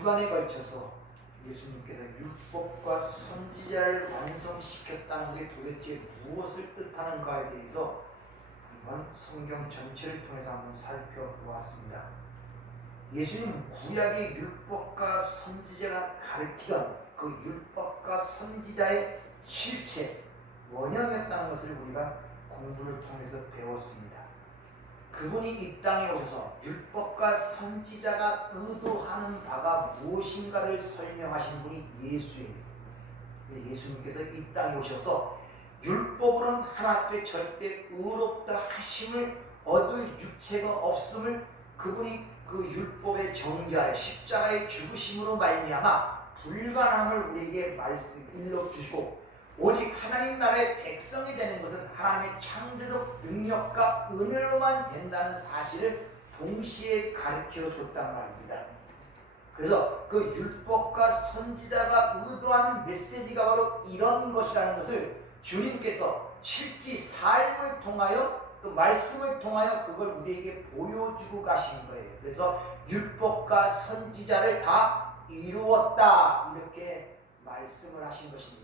주간에 걸쳐서 예수님께서 율법과 선지자를 완성시켰다는 것이 도대체 무엇을 뜻하는가에 대해서 이번 성경 전체를 통해서 한번 살펴보았습니다. 예수님 구약의 율법과 선지자가 가르치던 그 율법과 선지자의 실체, 원형이었다는 것을 우리가 공부를 통해서 배웠습니다. 그분이 이 땅에 오셔서 율법과 선지자가 의도하는 바가 무엇인가를 설명하신 분이 예수예요. 예수님께서 이 땅에 오셔서 율법으로는 하나님 앞에 절대 의롭다 하심을 얻을 육체가 없음을 그분이 그 율법의 정죄하에 십자가의 죽으심으로 말미암아 불가능함을 우리에게 일러주시고 오직 하나님 나라의 백성이 되는 것은 하나님의 창조적 능력과 은혜로만 된다는 사실을 동시에 가르쳐 줬단 말입니다. 그래서 그 율법과 선지자가 의도하는 메시지가 바로 이런 것이라는 것을 주님께서 실제 삶을 통하여 또 말씀을 통하여 그걸 우리에게 보여주고 가신 거예요. 그래서 율법과 선지자를 다 이루었다 이렇게 말씀을 하신 것입니다.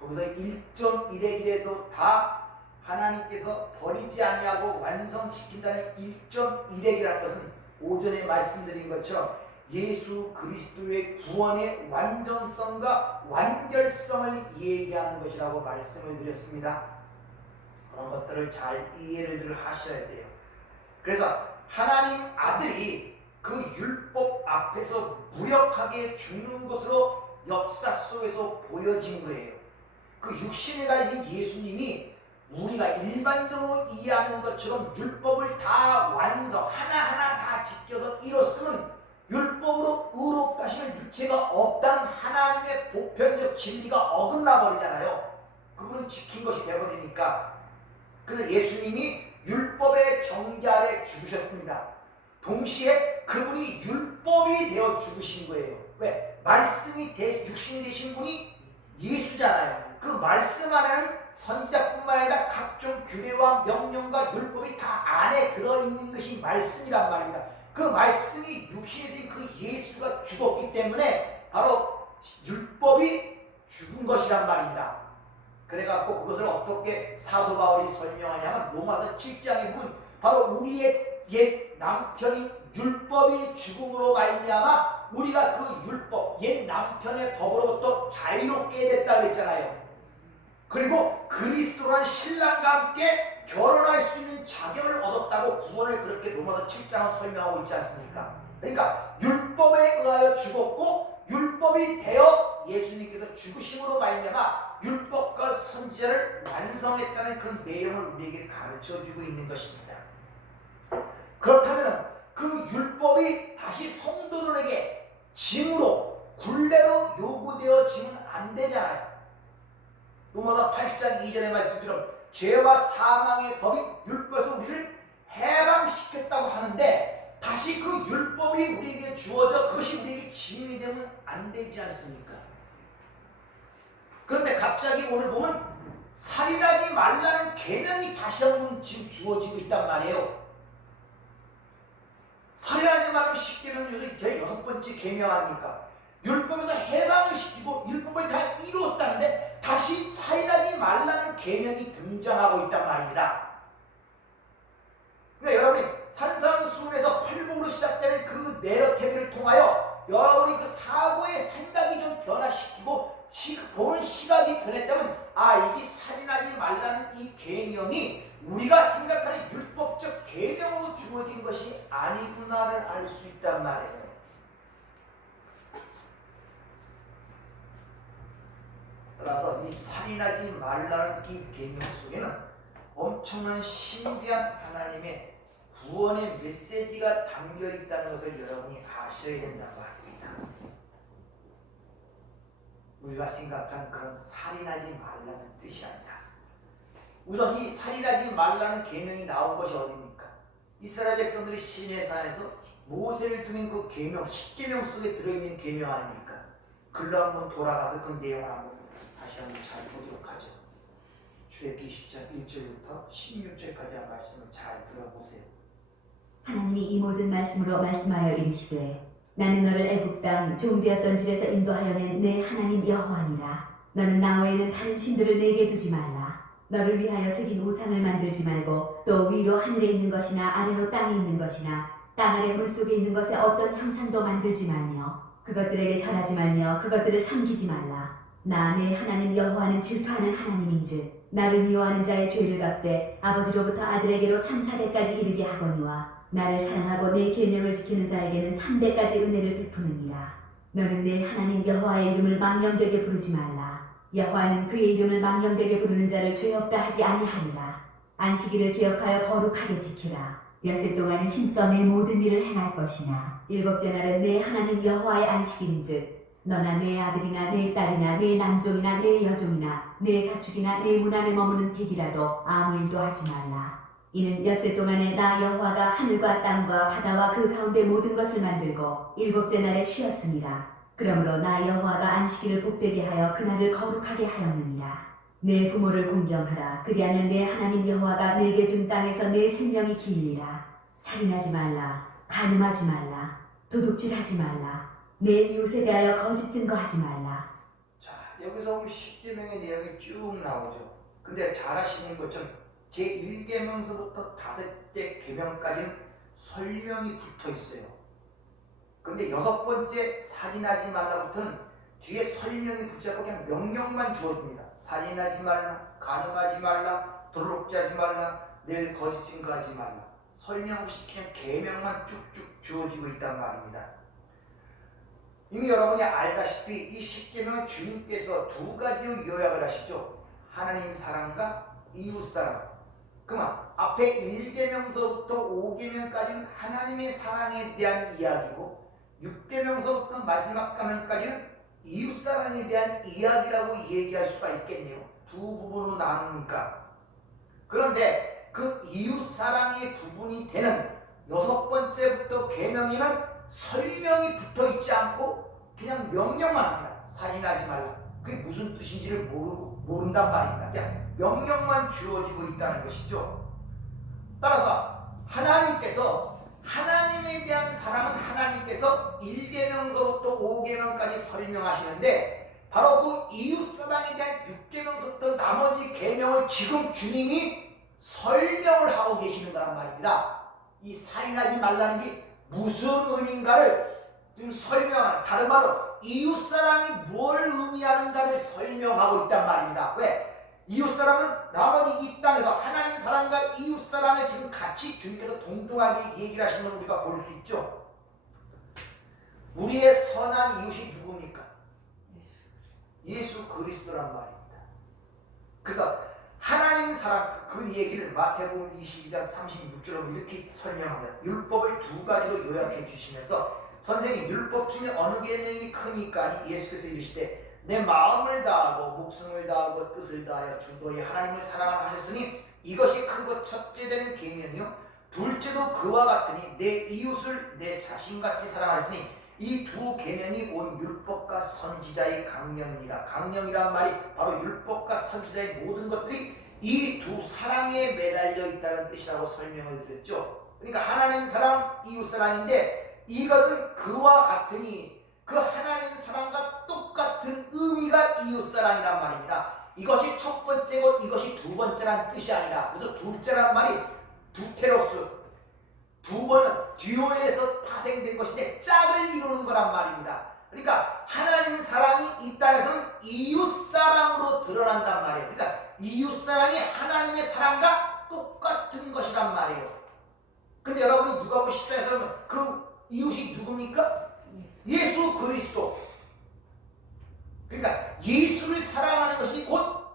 거기서 1.1의 길에도 다 하나님께서 버리지 아니하고 완성시킨다는 1.1의 길이라는 것은 오전에 말씀드린 것처럼 예수 그리스도의 구원의 완전성과 완결성을 얘기하는 것이라고 말씀을 드렸습니다. 그런 것들을 잘 이해를 하셔야 돼요. 그래서 하나님 아들이 그 율법 앞에서 무력하게 죽는 것으로 역사 속에서 보여진 거예요. 그 육신을 가진 예수님이 우리가 일반적으로 이해하는 것처럼 율법을 다 완성 하나하나 다 지켜서 이뤘으면 율법으로 의롭다 하시는 육체가 없다는 하나님의 보편적 진리가 어긋나 버리잖아요. 그분은 지킨 것이 되어버리니까. 그래서 예수님이 율법의 정죄 아래 죽으셨습니다. 동시에 그분이 율법이 되어 죽으신 거예요. 왜? 말씀이 육신이 되신 분이 예수잖아요. 그 말씀 안에는 선지자뿐만 아니라 각종 규례와 명령과 율법이 다 안에 들어있는 것이 말씀이란 말입니다. 그 말씀이 육신이 된 그 예수가 죽었기 때문에 바로 율법이 죽은 것이란 말입니다. 그래갖고 그것을 어떻게 사도 바울이 설명하냐면 로마서 7장에 보면 바로 우리의 옛 남편인 율법이 죽음으로 말미암아 우리가 그 율법 옛 남편의 법으로부터 자유롭게 됐다고 했잖아요. 그리고 그리스도라는 신랑과 함께 결혼할 수 있는 자격을 얻었다고 구원을 그렇게 로마서 7장을 설명하고 있지 않습니까? 그러니까 율법에 의하여 죽었고 율법이 되어 예수님께서 죽으심으로 말미암아 율법과 선지자를 완성했다는 그 내용을 우리에게 가르쳐주고 있는 것입니다. 그렇다면 그 율법이 다시 성도들에게 징으로 굴레로 요구되어지면 안 되잖아요. 로마서 8장 2절의 말씀처럼 죄와 사망의 법이 율법에서 우리를 해방시켰다고 하는데 다시 그 율법이 우리에게 주어져 그것이 우리에게 징이 되면 안 되지 않습니까? 그런데 갑자기 오늘 보면 살인하지 말라는 계명이 다시 한번 지금 주어지고 있단 말이에요. 살인하지 말라는 10계명 중에서 제 6번째 계명 아닙니까? 율법에서 해방을 시키고 율법을 다 이루었다는데 다시 살인하지 말라는 계명이 등장하고 있단 말입니다. 그러니까 여러분이 산상수훈에서 팔복으로 시작되는 그 내러티브를 통하여 여러분이 그 사고의 생각이 좀 변화시키고 보는 시각이 변했다면 이게 살인하지 말라는 이 계명이 우리가 생각하는 율법적 계명으로 주어진 것이 아니구나를 알 수 있단 말이에요. 따라서 이 살인하지 말라는 이 계명 속에는 엄청난 신비한 하나님의 구원의 메시지가 담겨 있다는 것을 여러분이 아셔야 된다고 합니다. 우리가 생각한 그런 살인하지 말라는 뜻이 아니라 우선 이 살인하지 말라는 계명이 나온 것이 어디입니까? 이스라엘 백성들이 시내산에서 모세를 통한 그 계명, 10계명 속에 들어있는 계명 아닙니까? 글로 한번 돌아가서 그 내용을 한번 다시 한번 잘 보도록 하죠. 출애굽기 20장 1절부터 16절까지 말씀을 잘 들어보세요. 하나님이 이 모든 말씀으로 말씀하여 이르시되 나는 너를 애굽 땅 종되었던 집에서 인도하여 낸 내 하나님 여호와니라. 너는 나 외에는 다른 신들을 내게 두지 말라. 너를 위하여 새긴 우상을 만들지 말고 또 위로 하늘에 있는 것이나 아래로 땅에 있는 것이나 땅 아래 물속에 있는 것에 어떤 형상도 만들지 말며 그것들에게 절하지 말며 그것들을 섬기지 말라. 나 내 하나님 여호와는 질투하는 하나님인즉 나를 미워하는 자의 죄를 갚되 아버지로부터 아들에게로 3, 4대까지 이르게 하거니와 나를 사랑하고 내 계명을 지키는 자에게는 1000대까지 은혜를 베푸느니라. 너는 내 하나님 여호와의 이름을 망령되게 부르지 말라. 여호와는 그의 이름을 망령되게 부르는 자를 죄 없다 하지 아니하리라. 안식일을 기억하여 거룩하게 지키라. 엿새 동안은 힘써 내 모든 일을 행할 것이나 일곱째 날은 내 하나님 여호와의 안식일인즉 너나 내 아들이나 내 딸이나 내 남종이나 내 여종이나 내 가축이나 내 문 안에 머무는 객이라도 아무 일도 하지 말라. 이는 엿새 동안에 나 여호와가 하늘과 땅과 바다와 그 가운데 모든 것을 만들고 일곱째 날에 쉬었습니다. 그러므로 나 여호와가 안식일을 복되게 하여 그날을 거룩하게 하였느니라. 내 부모를 공경하라. 그리하면 내 하나님 여호와가 내게 준 땅에서 내 생명이 길리라. 살인하지 말라. 간음하지 말라. 도둑질하지 말라. 내 이웃에 대하여 거짓 증거하지 말라. 자, 여기서 10계명의 내용이 쭉 나오죠. 근데 잘 아시는 것처럼 제1계명서부터 5째 계명까지는 설명이 붙어 있어요. 그런데 6번째 살인하지 말라부터는 뒤에 설명이 붙잡고 그냥 명령만 주어집니다. 살인하지 말라, 간음하지 말라, 도둑질하지 말라, 내 거짓 증거하지 말라. 설명 없이 그냥 계명만 쭉쭉 주어지고 있단 말입니다. 이미 여러분이 알다시피 이 10계명은 주님께서 2가지로 요약을 하시죠. 하나님 사랑과 이웃 사랑. 그러면 앞에 1계명서부터 5계명까지는 하나님의 사랑에 대한 이야기고 6계명서부터 마지막 계명까지는 이웃 사랑에 대한 이야기라고 얘기할 수가 있겠네요. 두 부분으로 나누니까. 그런데 그 이웃 사랑의 부분이 되는 6번째부터 계명에는 설명이 붙어 있지 않고 그냥 명령만 합니다. 살인하지 말라. 그게 무슨 뜻인지를 모른단 말입니다. 그냥 명령만 주어지고 있다는 것이죠. 따라서 하나님께서 하나님에 대한 사랑은 하나님께서 1계명서부터 5계명까지 설명하시는데 바로 그 이웃사랑에 대한 6계명서부터 나머지 계명을 지금 주님이 설명을 하고 계시는 거란 말입니다. 이 살인하지 말라는 게 무슨 의미인가를 지금 설명하는, 다른 말로 이웃사랑이 뭘 의미하는가를 설명하고 있단 말입니다. 왜? 이웃사랑은 나머지 이 땅에서 하나님 사랑과 이웃사랑을 지금 같이 주님께서 동등하게 얘기를 하시는 걸 우리가 볼 수 있죠. 우리의 선한 이웃이 누굽니까? 예수 그리스도란 말입니다. 그래서 하나님 사랑, 그 얘기를 마태복음 22장 36절로 이렇게 설명합니다. 율법을 2가지로 요약해 주시면서 선생님, 율법 중에 어느 계명이 크니까 예수께서 이르시되 내 마음을 다하고 목숨을 다하고 뜻을 다하여 주 너희 하나님을 사랑하라 하셨으니 이것이 크고 첫째 되는 계명이요 둘째도 그와 같으니 내 이웃을 내 자신같이 사랑하였으니 이 2 계명이 온 율법과 선지자의 강령이라. 강령이란 말이 바로 율법과 선지자의 모든 것들이 이 2 사랑에 매달려 있다는 뜻이라고 설명을 드렸죠. 그러니까 하나님 사랑, 이웃 사랑인데 이것은 그와 같으니 그 하나님 사랑과 똑같은 의미가 이웃사랑이란 말입니다. 이것이 첫 번째고 이것이 2번째란 뜻이 아니라, 그래서 둘째란 말이 두테로스, 2번은 듀오에서 파생된 것인데 짝을 이루는 거란 말입니다. 그러니까 하나님 사랑이 이 땅에서는 이웃사랑으로 드러난단 말이에요. 그러니까 이웃사랑이 하나님의 사랑과 똑같은 것이란 말이에요. 근데 여러분이 누가복음 10장에 보면 그 이웃이 누굽니까? 예수 그리스도. 그러니까 예수를 사랑하는 것이 곧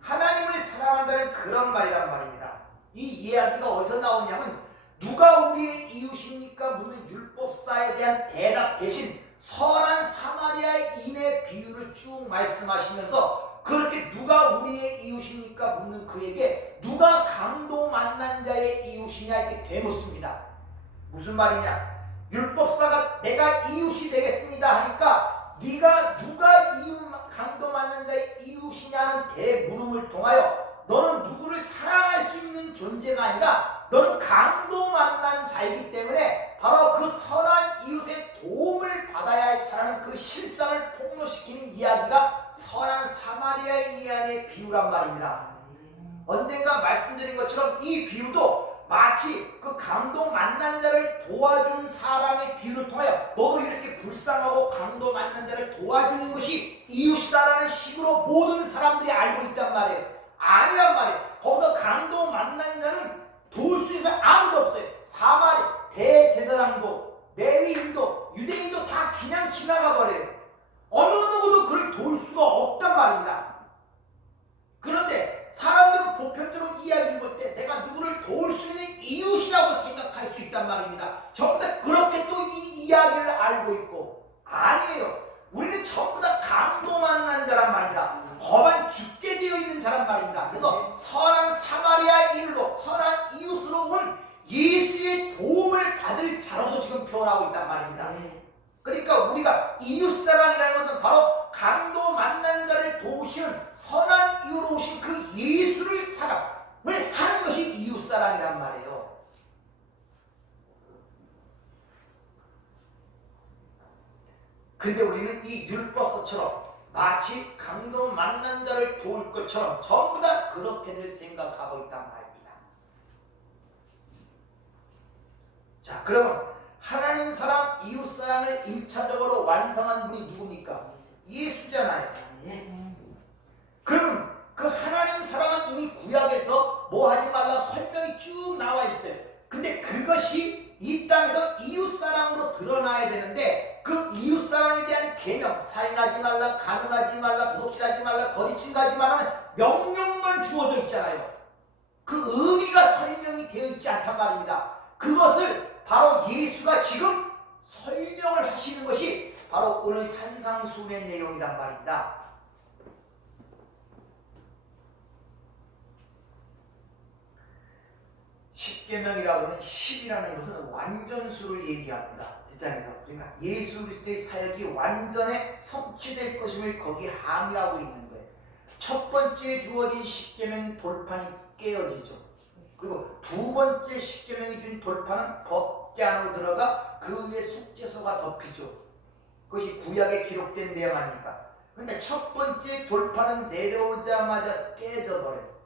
하나님을 사랑한다는 그런 말이란 말입니다. 이 이야기가 어디서 나오냐면 누가 우리의 이웃입니까? 묻는 율법사에 대한 대답 대신 선한 사마리아인의 비유를 쭉 말씀하시면서 그렇게 누가 우리의 이웃입니까? 묻는 그에게 누가 강도 만난 자의 이웃이냐 이렇게 되묻습니다. 무슨 말이냐? 율법사가 내가 이웃이 되겠습니다 하니까 네가 누가 강도 만난 자의 이웃이냐는 대물음을 통하여 너는 누구를 사랑할 수 있는 존재가 아니라 너는 강도 만난 자이기 때문에 바로 그 선한 이웃의 도움을 그 실상을 폭로시키는 이야기가 선한 사마리아의 이야기의 비유란 말입니다. 언젠가 말씀드린 것처럼 이 비유도 마치 그 강도 만난 자를 도와주는 사람의 비유를 통하여 너도 이렇게 불쌍하고 강도 만난 자를 도와주는 것이 이웃이다라는 식으로 모든 사람들이 알고 있단 말이에요. 아니란 말이에요. 거기서 강도 만난 자는 도울 수 있는 사람 아무도 없어요. 사마리, 대제사장도, 레위인도, 유대인도 다 그냥 지나가 버려요. 어느 누구도 그를 도울 수가 없단 말입니다. 그런데 사람들은 보편적으로 이야기를 볼 때 내가 누구를 도울 수 있는 이웃이라고 생각할 수 있단 말입니다. 전부 다 그렇게 또 이 이야기를 알고 있고, 아니에요. 우리는 전부 다 강도 만난 자란 말입니다. 거반 죽게 되어 있는 자란 말입니다. 그래서 선한 사마리아인으로, 선한 이웃으로 온 예수의 도움을 받을 자로서 지금 표현하고 있단 말입니다. 그러니까 우리가 이웃사랑이라는 것은 바로 강도 만난 자를 도우시는 선한 이유로 오신 그 예수를 사랑을 하는 것이 이웃사랑이란 말이에요. 근데 우리는 이 율법서처럼 마치 강도 만난 자를 도울 것처럼 전부 다 그렇게들 생각하고 있단 말입니다. 자, 그러면 하나님 사랑, 이웃 사랑을 1차적으로 완성한 분이 누굽니까? 예수잖아요. 그러면 그 하나님 사랑은 이미 구약에서 뭐 하지 말라 설명이 쭉 나와 있어요. 근데 그것이 이 땅에서 이웃 사랑으로 드러나야 되는데 그 이웃 사랑에 대한 계명, 살인하지 말라, 간음하지 말라, 도둑질하지 말라, 거짓증거하지 말라는 명령만 주어져 있잖아요. 그 의미가 설명이 되어 있지 않단 말입니다. 그것을 바로 예수가 지금 설명을 하시는 것이 바로 오늘 산상수훈의 내용이란 말입니다. 십계명이라고 하는 10이라는 것은 완전수를 얘기합니다. 뒷장에서. 그러니까 예수 그리스도의 사역이 완전에 성취될 것임을 거기에 함의하고 있는 거예요. 첫 번째 주어진 십계명 돌판이 깨어지죠. 그리고 두 번째 십계명이 준 돌파는 법궤 안으로 들어가 그 위에 속죄소가 덮이죠. 그것이 구약에 기록된 내용 아닙니까? 그런데 첫 번째 돌파는 내려오자마자 깨져버려요.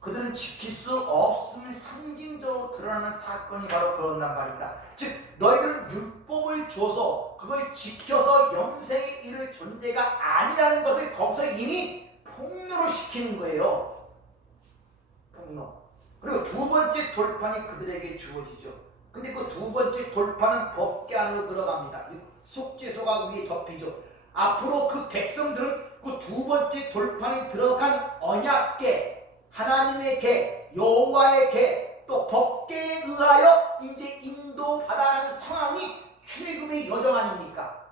그들은 지킬 수 없음을 상징적으로 드러나는 사건이 바로 그런단 말입니다. 즉 너희들은 율법을 줘서 그걸 지켜서 영생에 이를 존재가 아니라는 것을 거기서 이미 폭로를 시키는 거예요. 폭로. 그리고 두 번째 돌판이 그들에게 주어지죠. 근데 그 두 번째 돌판은 법궤 안으로 들어갑니다. 속죄소가 위에 덮이죠. 앞으로 그 백성들은 그 두 번째 돌판이 들어간 언약궤, 하나님의 궤, 여호와의 궤, 또 법궤에 의하여 이제 인도받아가는 상황이 출애굽의 여정 아닙니까?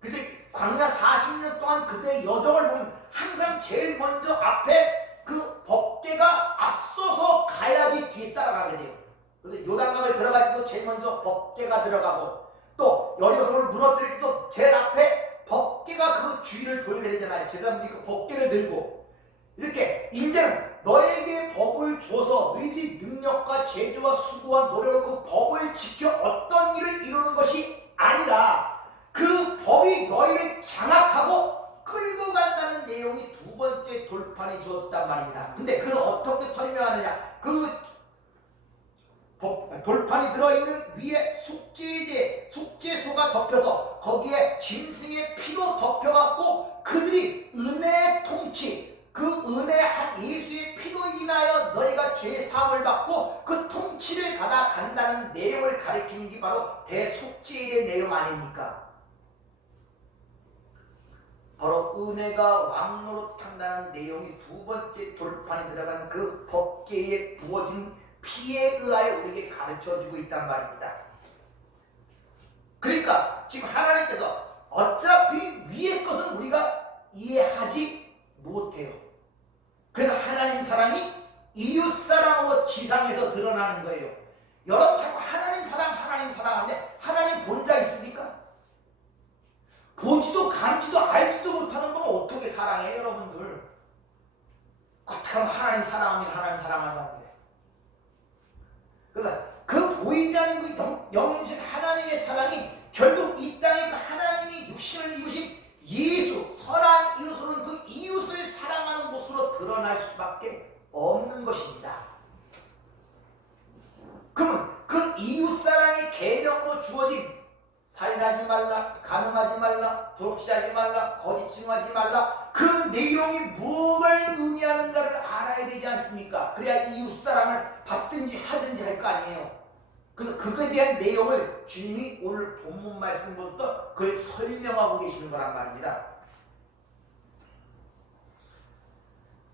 그래서 광야 40년 동안 그들의 여정을 보면 항상 제일 먼저 앞에 그 법궤가 앞서서 가야지 뒤에 따라가게 돼요. 그래서 요단강을 들어갈 때도 제일 먼저 법궤가 들어가고 또 여리고성을 무너뜨릴 때도 제일 앞에 법궤가 그 주위를 돌게 되잖아요. 제사장들이 그 법궤를 들고 이렇게 이제는 너에게 법을 줘서 너희들이 능력과 재주와 수고와 노력으로 그 법을 지켜 어떤 일을 이루는 것이 아니라 그 법이 너희를 장악하고 끌고 간다는 내용이 두 번째 돌판이 주었단 말입니다. 근데 그걸 어떻게 설명하느냐? 그 돌판이 들어있는 위에 속죄소가 덮여서 거기에 짐승의 피로 덮여갖고 그들이 은혜의 통치, 그 은혜한 예수의 피로 인하여 너희가 죄 사함을 받고 그 통치를 받아 간다는 내용을 가리키는 게 바로 대속죄일의 내용 아닙니까? 바로 은혜가 왕노릇한다는 내용이 두 번째 돌판에 들어간 그 법궤에 부어진 피에 의하여 우리에게 가르쳐주고 있단 말입니다. 그러니까 지금 하나님께서 어차피 위의 것은 우리가 이해하지 못해요. 그래서 하나님 사랑이 이웃 사랑으로 지상에서 드러나는 거예요. 여러분 자꾸 하나님 사랑 하는데 하나님 본자 있습니까? 보지도 감지도 알지도 못하는 분 어떻게 사랑해요, 여러분들? 겉하면 하나님 사랑합니다. 그래서 그 보이지 않는 그 영이신 하나님의 사랑이 결국 이 땅에 그 하나님의 침송하지 말라. 그 내용이 무엇을 의미하는가를 알아야 되지 않습니까? 그래야 이웃 사람을 받든지 하든지 할 거 아니에요. 그래서 그거에 대한 내용을 주님이 오늘 본문 말씀부터 그걸 설명하고 계시는 거란 말입니다.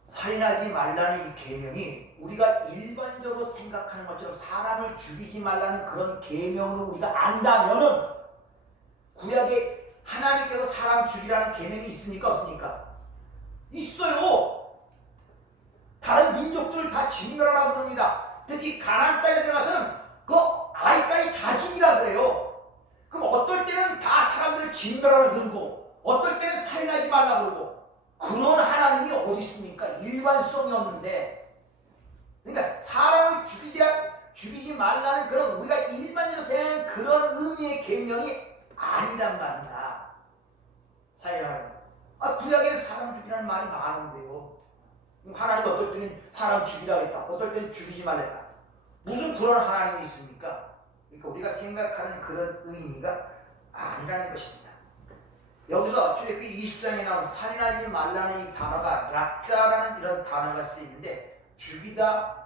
살인하지 말라는 이 계명이 우리가 일반적으로 생각하는 것처럼 사람을 죽이지 말라는 그런 계명으로 우리가 안다면은 구약에 하나님께서 사람 죽이라는 계명이 있습니까? 없습니까? 있어요. 다른 민족들을 다 진멸하라고 그럽니다. 특히 가나안 땅에 들어가서는 그 아이까지 다 죽이라 그래요. 그럼 어떨 때는 다 사람들을 진멸하라 그러고 어떨 때는 살인하지 말라 그러고 그런 하나님이 어디 있습니까? 일관성이 없는데. 그러니까 사람을 죽이지 말라는 그런 우리가 일반적으로 생각하는 그런 의미의 계명이 아니란 말이다. 살인하는. 구약에는 사람 죽이라는 말이 많은데요. 하나님 어떨 때는 사람 죽이라고 했다. 어떨 때는 죽이지 말랬다. 무슨 그런 하나님이 있습니까? 그러니까 우리가 생각하는 그런 의미가 아니라는 것입니다. 여기서 출애굽기 20장에 나온 살인하지 말라는 이 단어가 락자라는 이런 단어가 쓰이는데 죽이다,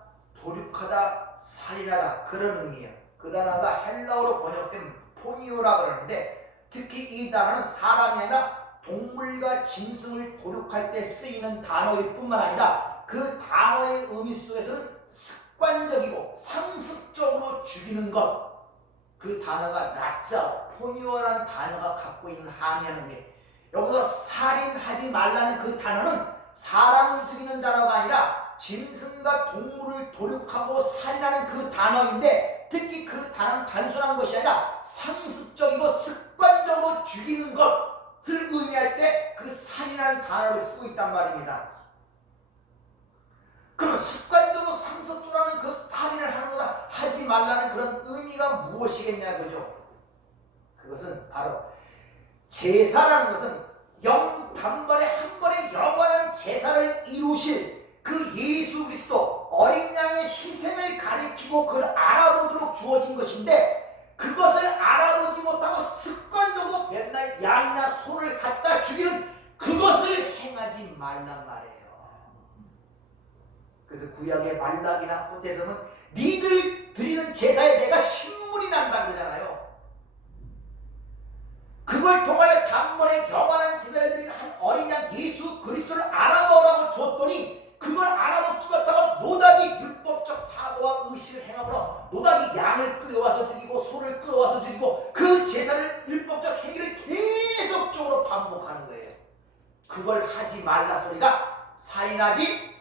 도륙하다, 살인하다 그런 의미예요. 그 단어가 헬라어로 번역된 포니오라 그러는데 특히 이 단어는 사람이 아니라 동물과 짐승을 도륙할 때 쓰이는 단어일 뿐만 아니라 그 단어의 의미 속에서는 습관적이고 상습적으로 죽이는 것, 그 단어가 락자, 포니오라는 단어가 갖고 있는 함의하는 게 여기서 살인하지 말라는 그 단어는 사람을 죽이는 단어가 아니라 짐승과 동물을 도륙하고 살인하는 그 단어인데 특히 그 단어는 단순한 것이 아니라 상습적이고 습관적으로 죽이는 것을 의미할 때 그 살인하는 단어를 쓰고 있단 말입니다. 그럼 습관적으로 상습적으로 하는 그 살인을 하는 거다 하지 말라는 그런 의미가 무엇이겠냐 그죠? 그것은 바로 제사라는 것은 단번에 한 번에 영원한 제사를 이루실 그 예수 그리스도 어린 양의 희생을 가리키고 그걸 알아보도록 주어진 것인데 그것을 알아보지 못하고 습관적으로 맨날 양이나 소를 갖다 죽이는 그것을 행하지 말란 말이에요. 그래서 구약의 말락이나 호세에서는 니들 드리는 제사에 내가 신물이 난다 그러잖아요. 그걸 통하여 단번에 영원한 제사를 드리는 한 어린 양 예수 그리스도를 알아보라고 줬더니 그걸 알아보지 못하고 노다지 율법적 사고와 의식을 행함으로 노다지 양을 끌어와서 죽이고 소를 끌어와서 죽이고 그 제사를 율법적 행위를 계속적으로 반복하는 거예요. 그걸 하지 말라 소리가 살인하지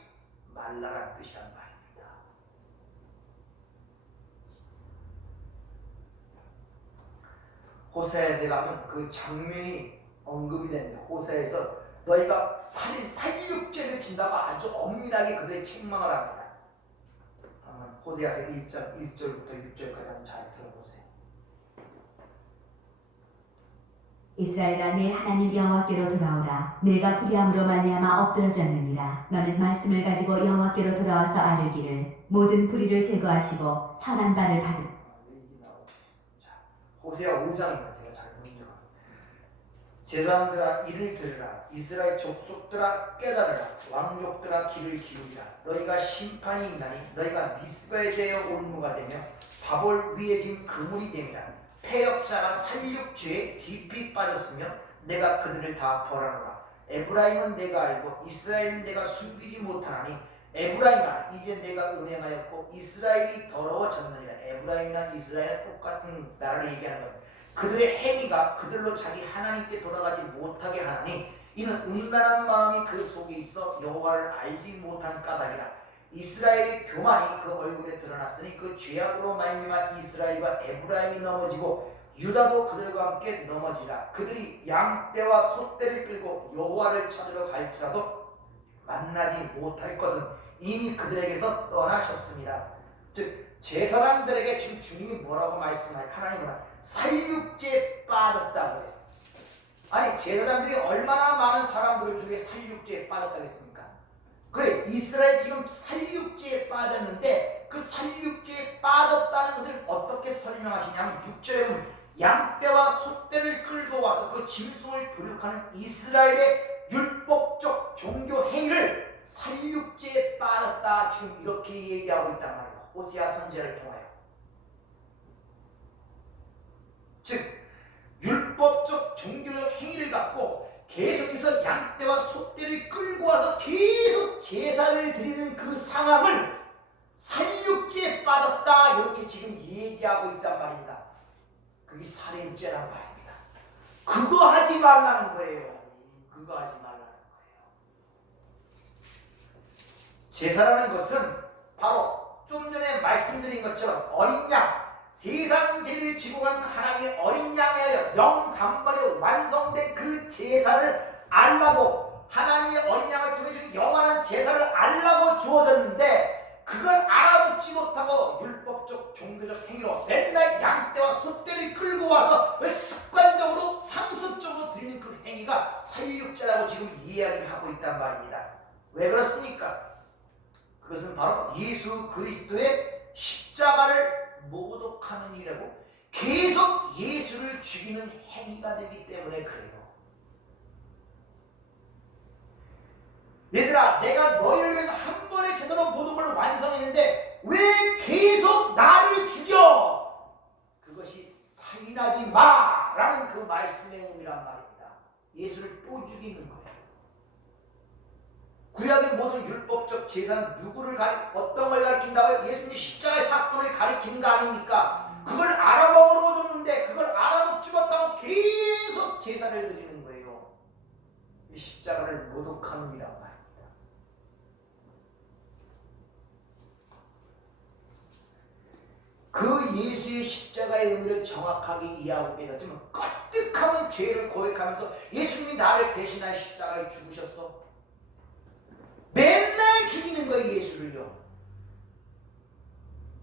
말라라는 뜻이란 말입니다. 호세아에 가면 그 장면이 언급이 됩니다. 호세아에서 너희가 살육죄를 진다고 아주 엄밀하게 그들의 책망을 합니다. 호세아서 1장 1절부터 6절까지 한번 잘 들어보세요. 이스라엘아 내 하나님 여호와께로 돌아오라. 내가 불의함으로 말미암아 엎드러졌느니라. 너는 말씀을 가지고 여호와께로 돌아와서 아뢰기를 모든 불의를 제거하시고 선한 바를 받으라. 호세아 5장입니다. 제가 잘 보는 거. 제사장들아 이를 들으라. 이스라엘 족속들아 깨달으라. 왕족들아 귀를 기울이라. 너희가 심판이 있나니 너희가 미스바에 대하여 올무가 되며 바볼 위에 진 그물이 됨이라. 패역자가 살육죄에 깊이 빠졌으며 내가 그들을 다 벌하노라. 에브라임은 내가 알고 이스라엘은 내가 숨기지 못하나니 에브라임아 이제 내가 은행하였고 이스라엘이 더러워졌느니라. 에브라임이나 이스라엘은 똑같은 나라를 얘기하는 것. 그들의 행위가 그들로 자기 하나님께 돌아가지 못하게 하나니 이는 음란한 마음이 그 속에 있어 여호와를 알지 못한 까닭이라. 이스라엘의 교만이 그 얼굴에 드러났으니 그 죄악으로 말미암아 이스라엘과 에브라임이 넘어지고 유다도 그들과 함께 넘어지라. 그들이 양떼와 소떼를 끌고 여호와를 찾으러 갈지라도 만나지 못할 것은 이미 그들에게서 떠나셨습니다. 즉 제사장들에게 지금 주님이 뭐라고 말씀하냐? 하나님은 살육죄에 빠졌다 그래요. 아니 제사장들이 얼마나 많은 사람들을 중에 살육죄에 빠졌다겠습니까? 그래 이스라엘 지금 살육죄에 빠졌는데 그 살육죄에 빠졌다는 것을 어떻게 설명하시냐면 6절에 보면 양떼와 소떼를 끌고 와서 그 짐승을 도륙하는 이스라엘의 율법적 종교 행위를 살육죄에 빠졌다. 지금 이렇게 얘기하고 있단 말이에요. 호세아 선지자를 통하여. 즉 율법적 종교적 행위를 갖고 계속해서 양떼와 소떼를 끌고 와서 계속 제사를 드리는 그 상황을 살육죄에 빠졌다. 이렇게 지금 얘기하고 있단 말입니다. 그게 살인죄란 말입니다. 그거 하지 말라는 거예요. 그거 하지 말라는 거예요. 제사라는 것은 바로 좀 전에 말씀드린 것처럼 어린 양, 세상 죄를 지고 가는 하나님의 어린 양에 하여 영단번에 완성된 그 제사를 알라고, 하나님의 어린 양을 통해 준 영원한 제사를 알라고 주어졌는데, 그걸 알아듣지 못하고 율법적 종교적 행위로 맨날 양떼와 소떼를 끌고 와서 습관적으로 상습적으로 드리는 그 행위가 살육죄라고 지금 이야기를 하고 있단 말입니다. 왜 그렇습니까? 그것은 바로 예수 그리스도의 십자가를 모독하는 일이라고, 계속 예수를 죽이는 행위가 되기 때문에 그래요. 얘들아, 내가 너희를 위해서 한 번에 제대로 모든 걸 완성했는데 왜 계속 나를 죽여? 그것이 살인하지 마라는 그 말씀의 의미란 말입니다. 예수를 또 죽이는 거예요. 구약의 모든 율법적 제사는 누구를 어떤 걸 가리킨다고요? 예수님 십자가의 사건을 가리키는 거 아닙니까? 그걸 알아먹으러 줬는데 그걸 알아먹지 못하고 계속 제사를 드리는 거예요. 이 십자가를 모독하는 이란 말입니다. 그 예수의 십자가의 의미를 정확하게 이해하고 깨닫지만, 까뜩하면 죄를 고백하면서 예수님이 나를 대신하여 십자가에 죽으셨어. 맨날 죽이는 거예요, 예수를요.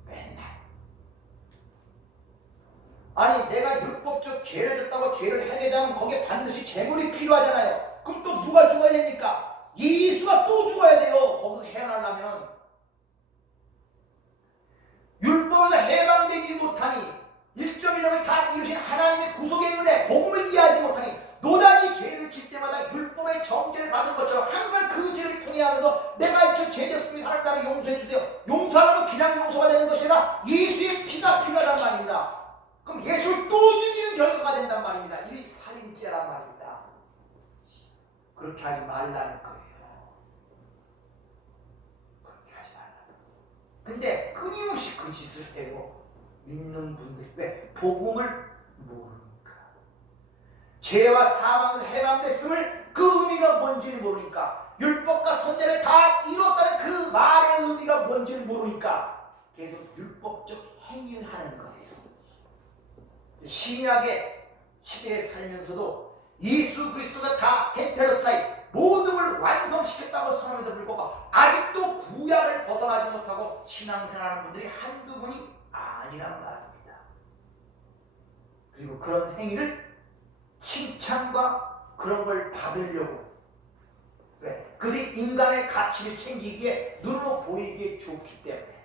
맨날. 아니, 내가 율법적 죄를 졌다고 죄를 하게 되면 거기에 반드시 제물이 필요하잖아요. 그럼 또 누가 죽어야 됩니까? 예수가 또 죽어야 돼요. 거기서 해어나려면. 율법에서 해방되지 못하니, 1.1명을 다 이루신 하나님의 구속의 은혜, 복음을 이해하지 못하니 노다지 죄를 질 때마다 율법의 정죄를 받은 것처럼 항상 그 죄를 통해 하면서 내가 저 죄졌으니 하나님 나를 용서해 주세요. 용서하면 그냥 용서가 되는 것이 아니라 예수의 피가 필요하단 말입니다. 그럼 예수를 또 죽이는 결과가 된단 말입니다. 이게 살인죄란 말입니다. 그렇게 하지 말라는 거예요. 그렇게 하지 말라는 거예요. 근데 끊임없이 그 짓을 해요. 믿는 분들이. 왜? 복음을 모르니까. 죄와 사망에서 해방됐음을 그 의미가 뭔지를 모르니까, 율법과 선제를 다 이뤘다는 그 말의 의미가 뭔지를 모르니까 계속 율법적 행위를 하는 거예요. 신약의 시대에 살면서도 예수 그리스도가 다 펜테로스타이 모든 걸 완성시켰다고 선언해도 불구하고 아직도 구약을 벗어나지 못하고 신앙생활하는 분들이 한두 분이 아니란 말입니다. 그리고 그런 행위를 칭찬과 그런 걸 받으려고, 왜? 그것이 인간의 가치를 챙기기에, 눈으로 보이기에 좋기 때문에.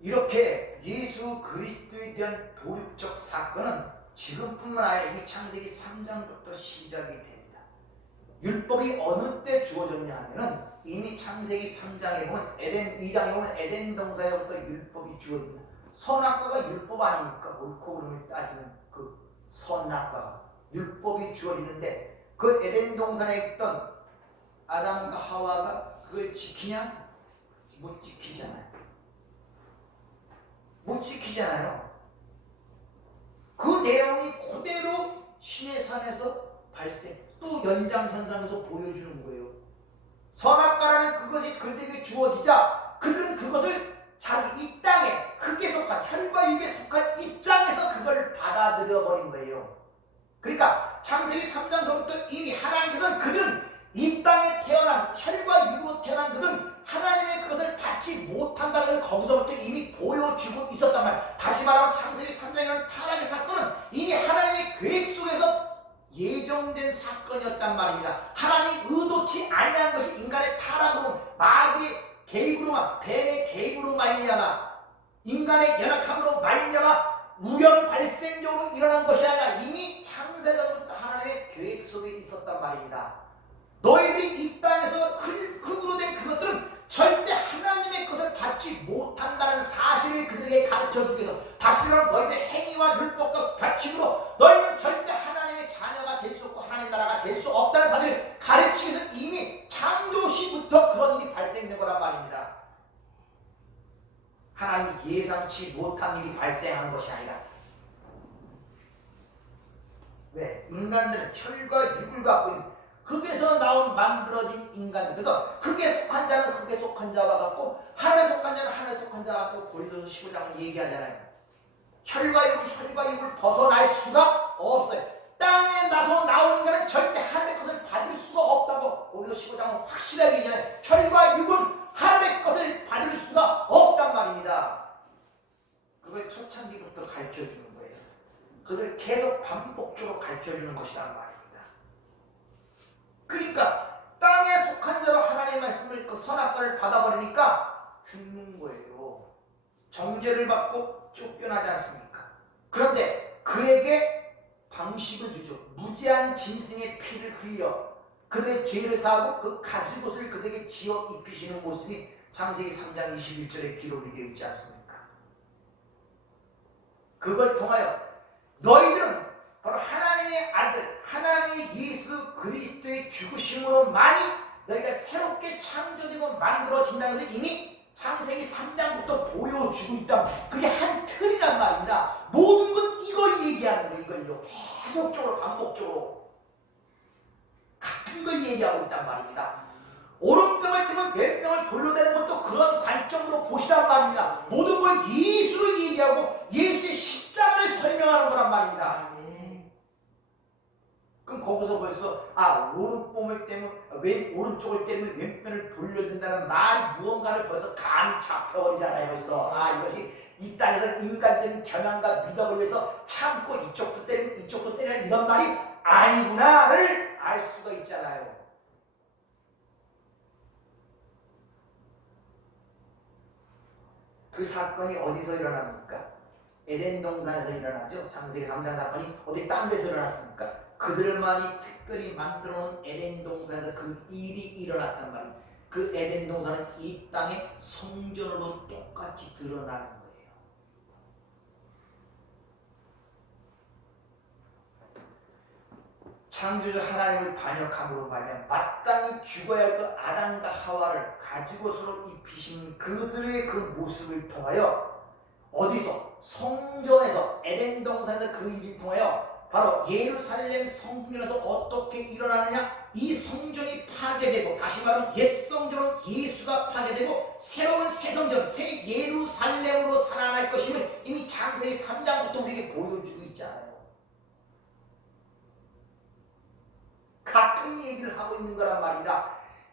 이렇게 예수 그리스도에 대한 도륙적 사건은 지금뿐만 아니라 이미 창세기 3장부터 시작이 됩니다. 율법이 어느 때 주어졌냐 하면은 이미 창세기 3장에 보면 에덴 2장에 보면 에덴 동산에부터 율법이 주어집니다. 선악과가 율법 아닙니까? 옳고 그름을 따지는 그 선악과가 율법이 주어지는데, 그 에덴 동산에 있던 아담과 하와가 그걸 지키냐? 못 지키잖아요. 못 지키잖아요. 그 내용이 그대로 신의 산에서 발생, 또 연장선상에서 보여주는 거예요. 선악과라는 그것이 그들에게 주어지자 그들은 그것을 자기 이 땅에 흙에 속한, 혈과 육에 속한 입장에서 그걸 받아들여 버린 거예요. 그러니까 창세기 3장서부터 이미 하나님께서는 그들은 이 땅에 태어난, 혈과 육으로 태어난 그들은 하나님의 그것을 받지 못한다는 걸 거기서부터 이미 보여주고 있었단 말이에요. 다시 말하면 창세기 3장이라는 타락의 사건은 이미 하나님의 계획 속에서 예정된 사건이었단 말입니다. 하나님이 의도치 아니한 것이 인간의 타락으로, 마귀의 개입으로만, 뱀의 개입으로 말미암아 인간의 연약함으로 말미암아 우연 발생적으로 일어난 것이 아니라 이미 창세전부터 하나님의 계획 속에 있었단 말입니다. 너희들이 이 땅에서 흙으로 된 그것들은 절대 하나님의 것을 받지 못한다는 사실을 그들에게 가르쳐주기 위해서 다시 말하면 너희들의 행위와 율법과 별칙으로 너희는 절대 하나님의 자녀가 될 수 없고 하나님의 나라가 될 수 없다는 사실을 가르치기 위해서 이미 창조시부터 그런 일이 발생된 거란 말입니다. 하나님이 예상치 못한 일이 발생한 것이 아니라. 왜? 인간들은 혈과 육을 갖고 있는 흙에서 나온 만들어진 인간. 그래서 흙에 속한 자는 흙에 속한 자와 같고 하늘에 속한 자는 하늘에 속한 자와 같고 고린도서 15장을 얘기하잖아요. 혈과 육을 벗어날 수가 없어요. 땅에 나서 나온 인간은 절대 하늘의 것을 받을 수가 없다고 고린도서 15장은 확실하게 얘기하잖아요. 혈과 육은 하늘의 것을 받을 수가 없단 말입니다. 그걸 초창기부터 가르쳐주는 거예요. 그것을 계속 반복적으로 가르쳐주는 것이란 말입니다. 그러니까 땅에 속한 자로 하나님의 말씀을 그 선악과를 받아버리니까 죽는 거예요. 정죄를 받고 쫓겨나지 않습니까? 그런데 그에게 방식을 주죠. 무지한 짐승의 피를 흘려 그들의 죄를 사하고 그 가죽옷을 그들에게 지어 입히시는 모습이 창세기 3장 21절에 기록이 되어 있지 않습니까? 그걸 통하여 너희들은 바로 하나님의 아들, 하나님의 예수 그리스도의 죽으심으로만이 너희가 새롭게 창조되고 만들어진다는 것을 이미 창세기 3장부터 보여주고 있다. 그게 한 틀이란 말입니다. 모든 건 이걸 얘기하는 거예요. 이걸요. 계속적으로 반복적으로 같은 걸 얘기하고 있단 말입니다. 오른병을 뜨면 왼병을 돌로 대는 것도 그런 관점으로 보시란 말입니다. 모든 걸 예수를 얘기하고 예수의 십자가를 설명하는 거란 말입니다. 그럼 거기서 벌써 오른몸을 때면 오른쪽을 때리면 왼편을 돌려준다는 말이 무언가를 벌써 감이 잡혀버리잖아요. 벌써 이것이 이 땅에서 인간적인 겨냥과 미덕을 위해서 참고 이쪽도 때리고 이쪽도 때리는 이런 말이 아니구나를 알 수가 있잖아요. 그 사건이 어디서 일어납니까? 에덴 동산에서 일어나죠. 창세기 3장 사건이 어디 딴 데서 일어났습니까? 그들만이 특별히 만들어놓은 에덴 동산에서 그 일이 일어났단 말이에요. 그 에덴 동산은 이 땅의 성전으로 똑같이 드러나는 거예요. 창조주 하나님을 반역함으로 말하면 마땅히 죽어야 할 그 아담과 하와를 가죽옷으로 입히신 그들의 그 모습을 통하여 어디서? 성전에서 에덴 동산에서 그 일을 통하여 바로 예루살렘 성전에서 어떻게 일어나느냐? 이 성전이 파괴되고 다시 말하면 옛 성전은 예수가 파괴되고 새로운 새 성전, 새 예루살렘으로 살아날 것임을 이미 창세기 3장부터 우리에게 보여주고 있잖아요. 같은 얘기를 하고 있는 거란 말입니다.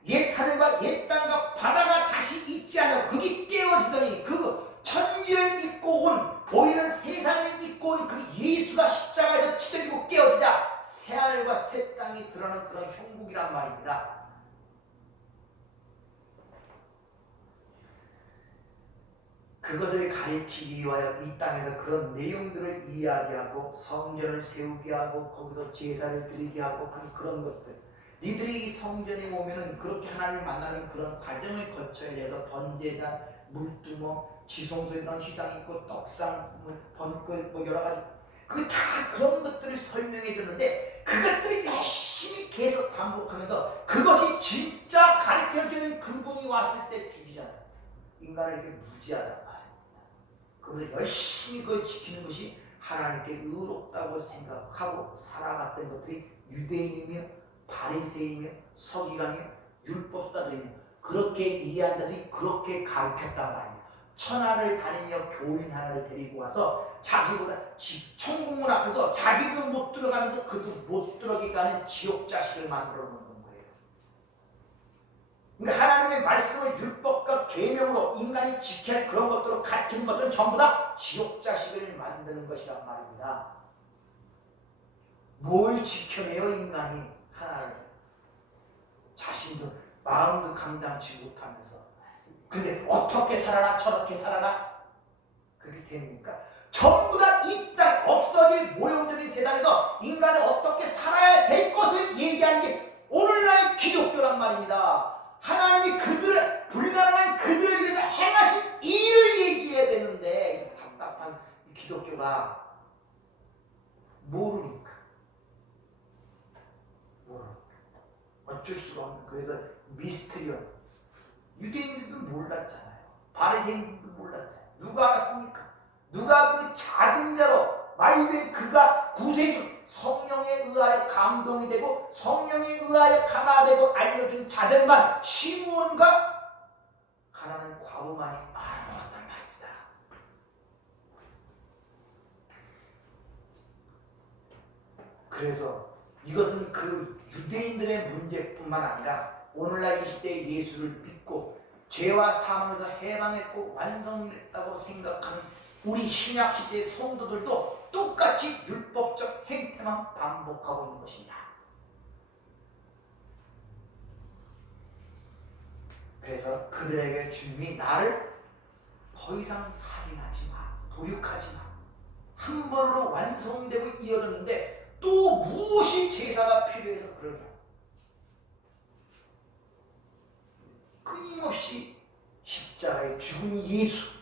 옛 하늘과 옛 땅과 바다가 다시 있지 않아 그게 깨어지더니 그 천지를 입고 온 보이는 세상을 입고 온 그 예수가 십자가에서 치들리고 깨어지자 새하늘과 새 땅이 드러나는 그런 형국이란 말입니다. 그것을 가리키기 위하여 이 땅에서 그런 내용들을 이야기하고 성전을 세우게 하고 거기서 제사를 드리게 하고 그런 것들. 니들이 이 성전에 오면은 그렇게 하나님을 만나는 그런 과정을 거쳐야 돼서 번제단, 물두멍, 지성소 이런 휘장 있고 떡상, 번그 여러 가지 그 다 그런 것들을 설명해 주는데 그것들이 열심히 계속 반복하면서 그것이 진짜 가르쳐주는 그분이 왔을 때 죽이잖아요. 인간을 이렇게 무지하단 말이에요. 그래서 열심히 그걸 지키는 것이 하나님께 의롭다고 생각하고 살아갔던 것들이 유대인이며 바리새이며 서기관이며 율법사들이며 그렇게 이해한 자들이 그렇게 가르쳤단 말이에요. 천하를 다니며 교인 하나를 데리고 와서 자기보다 천국문 앞에서 자기도 못 들어가면서 그도 못 들어가게 하는 지옥 자식을 만들어 놓는 거예요. 그러니까 하나님의 말씀을 율법과 계명으로 인간이 지켜야 할 그런 것들로 가르치는 것들은 전부 다 지옥 자식을 만드는 것이란 말입니다. 뭘 지켜내요 인간이 하나를 자신도 마음도 감당치 못하면서 근데 어떻게 살아라 저렇게 살아라 시스템입니까? 전부 다 이 땅 없어질 모형적인 세상에서 인간이 어떻게 살아야 될 것을 얘기하는 게 오늘날의 기독교란 말입니다. 하나님이 그들을 불가능한 그들을 위해서 행하신 일을 얘기해야 되는데 이 답답한 이 기독교가 모르니까 어쩔 수가 없는 그래서 미스터리언 유대인들도 몰랐잖아요. 바리새인들도 몰랐잖아요. 누가 알았습니까? 누가 그 작은 자로 말된 그가 구세주 성령에 의하여 감동이 되고 성령에 의하여 감화되고 알려준 자들만 시므온과 가난한 과부만이 알았단 말입니다. 그래서 이것은 그 유대인들의 문제뿐만 아니라 오늘날 이 시대에 예수를 믿고 죄와 사망에서 해방했고 완성됐다고 생각하는 우리 신약 시대의 성도들도 똑같이 율법적 행태만 반복하고 있는 것입니다. 그래서 그들에게 주님이 나를 더 이상 살인하지 마, 도륙하지 마. 한 번으로 완성되고 이어졌는데 또 무엇이 제사가 필요해서 그러냐? 끊임없이 십자가에 죽은 예수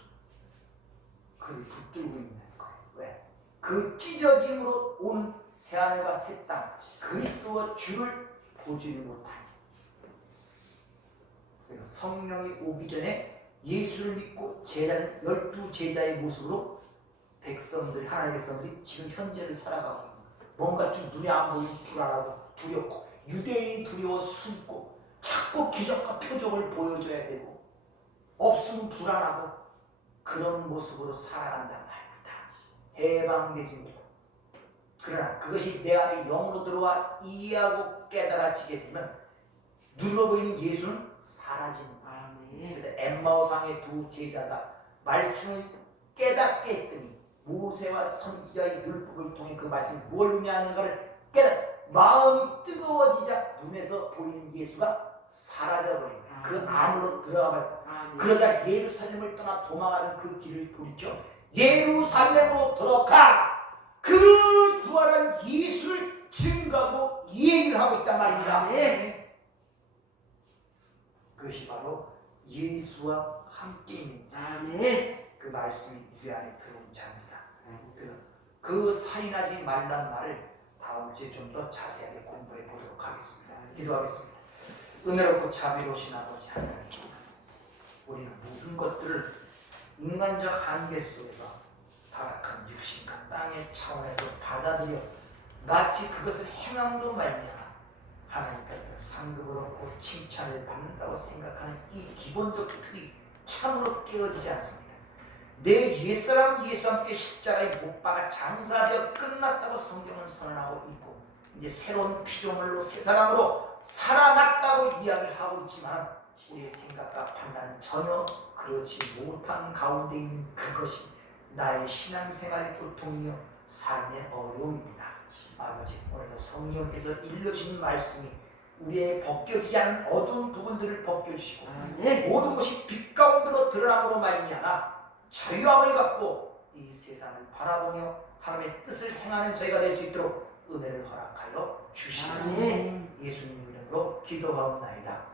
그를 붙들고 있는 거예요. 왜? 그 찢어짐으로 오는 새하늘과 새 땅 그리스도와 주를 보지를 못하니 그래서 성령이 오기 전에 예수를 믿고 제자는 12제자의 모습으로 백성들이 하나님의 백성들이 지금 현재를 살아가고 있는 뭔가 좀 눈에 안 보이는 불안하고 두렵고 유대인이 두려워 숨고 자꾸 기적과 표적을 보여줘야 되고 없으면 불안하고 그런 모습으로 살아간단 말입니다. 해방되지 못하고 그러나 그것이 내 안에 영으로 들어와 이해하고 깨달아지게 되면 눈으로 보이는 예수는 사라지는 거예요. 그래서 엠마오상의 두 제자가 말씀을 깨닫게 했더니 모세와 선지자의 율법을 통해 그 말씀이 뭘 의미하는가를 깨닫 마음이 뜨거워지자 눈에서 보이는 예수가 사라져버린 거예요. 그 안으로 들어가 버렸다. 그러다 예루살렘을 떠나 도망하는 그 길을 돌이켜 예루살렘으로 들어가 그 부활한 예수를 증거하고 얘기를 하고 있단 말입니다. 그것이 바로 예수와 함께 있는 자. 그 말씀이 우리 안에 들어온 자입니다. 그래서 그 살인하지 말란 말을 다음 주에 좀 더 자세하게 공부해 보도록 하겠습니다. 기도하겠습니다. 은혜롭고 자비로우신 아버지 하나님, 우리는 모든 것들을 인간적 한계 속에서 타락한 육신 그 땅의 차원에서 받아들여 마치 그것을 행함으로 말미암아 하나님께 상급을 얻고 칭찬을 받는다고 생각하는 이 기본적 틀이 참으로 깨어지지 않습니다. 내 옛사람 예수와 함께 십자가에 못 박아 장사되어 끝났다고 성경은 선언하고 있고 이제 새로운 피조물로 새 사람으로 살아났다고 이야기를 하고 있지만 우리의 생각과 판단은 전혀 그렇지 못한 가운데 있는 그것이 나의 신앙생활의 고통이며 삶의 어려움입니다. 아버지, 오늘도 성령께서 일러주신 말씀이 우리의 벗겨지지 않은 어두운 부분들을 벗겨주시고 모든 것이 빛 가운데로 드러남으로 말미암아 자유함을 갖고 이 세상을 바라보며 하나님의 뜻을 행하는 저희가 될 수 있도록 은혜를 허락하여 주시옵소서. 예수님 이름으로 기도하옵나이다.